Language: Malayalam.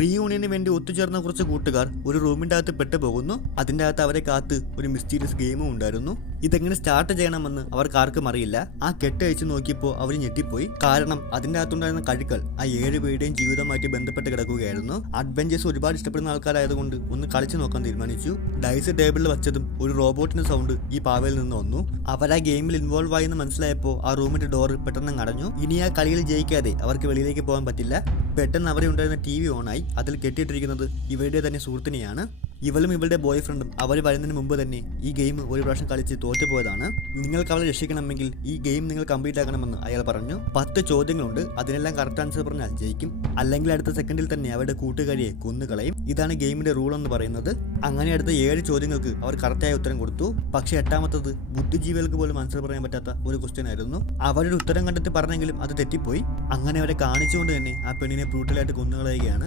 റീയൂണിയന് വേണ്ടി ഒത്തുചേർന്ന കുറച്ച് കൂട്ടുകാർ ഒരു റൂമിന്റെ അകത്ത് പെട്ടുപോകുന്നു. അതിന്റെ അകത്ത് അവരെ കാത്ത് ഒരു മിസ്റ്റീരിയസ് ഗെയിമും ഉണ്ടായിരുന്നു. ഇതെങ്ങനെ സ്റ്റാർട്ട് ചെയ്യണമെന്ന് അവർക്ക് ആർക്കും അറിയില്ല. ആ കെട്ട് അയച്ചു നോക്കിയപ്പോൾ അവർ ഞെട്ടിപ്പോയി. കാരണം അതിന്റെ അകത്തുണ്ടായിരുന്ന കഴുക്കൾ ആ 7 പേരുടെയും ജീവിതമായിട്ട് ബന്ധപ്പെട്ട് കിടക്കുകയായിരുന്നു. അഡ്വഞ്ചേഴ്സ് ഒരുപാട് ഇഷ്ടപ്പെടുന്ന ആൾക്കാരായതുകൊണ്ട് ഒന്ന് കളിച്ചു നോക്കാൻ തീരുമാനിച്ചു. ഡൈസ് ടേബിളിൽ വെച്ചതും ഒരു റോബോട്ടിന്റെ സൗണ്ട് ഈ പാവയിൽ നിന്ന് വന്നു. അവർ ആ ഗെയിമിൽ ഇൻവോൾവ് ആയെന്ന് മനസ്സിലായപ്പോൾ ആ റൂമിന്റെ ഡോർ പെട്ടെന്ന് അടഞ്ഞു. ഇനി ആ കളിയിൽ ജയിക്കാതെ അവർക്ക് വെളിയിലേക്ക് പോകാൻ പറ്റില്ല. പെട്ടെന്ന് അവിടെ ഉണ്ടായിരുന്ന TV ഓണായി. അതിൽ കെട്ടിയിട്ടിരിക്കുന്നത് ഇവരുടെ തന്നെ സുഹൃത്തിനെയാണ്. ഇവളും ഇവളുടെ ബോയ് ഫ്രണ്ടും അവർ വരുന്നതിന് മുമ്പ് തന്നെ ഈ ഗെയിം ഒരു പ്രാവശ്യം കളിച്ച് തോറ്റുപോയതാണ്. നിങ്ങൾക്ക് അവളെ രക്ഷിക്കണമെങ്കിൽ ഈ ഗെയിം നിങ്ങൾ കംപ്ലീറ്റ് ആക്കണമെന്ന് അയാൾ പറഞ്ഞു. 10 ചോദ്യങ്ങളുണ്ട്. അതിനെല്ലാം കറക്റ്റ് ആൻസർ പറഞ്ഞാൽ ജയിക്കും. അല്ലെങ്കിൽ അടുത്ത സെക്കൻഡിൽ തന്നെ അവരുടെ കൂട്ടുകാരിയെ കൊന്നുകളയും. ഇതാണ് ഗെയിമിന്റെ റൂൾ എന്ന് പറയുന്നത്. അങ്ങനെ അടുത്ത 7 ചോദ്യങ്ങൾക്ക് അവർ കറക്റ്റായ ഉത്തരം കൊടുത്തു. പക്ഷെ 8ാമത്തത് ബുദ്ധിജീവികൾക്ക് പോലും ആൻസർ പറയാൻ പറ്റാത്ത ഒരു ക്വസ്റ്റ്യൻ ആയിരുന്നു. അവരുടെ ഉത്തരം കണ്ടെത്തി പറഞ്ഞെങ്കിലും അത് തെറ്റിപ്പോയി. അങ്ങനെ അവരെ കാണിച്ചുകൊണ്ട് തന്നെ ആ പെണ്ണിനെ ബ്രൂട്ടലായിട്ട് കൊന്നുകളയുകയാണ്.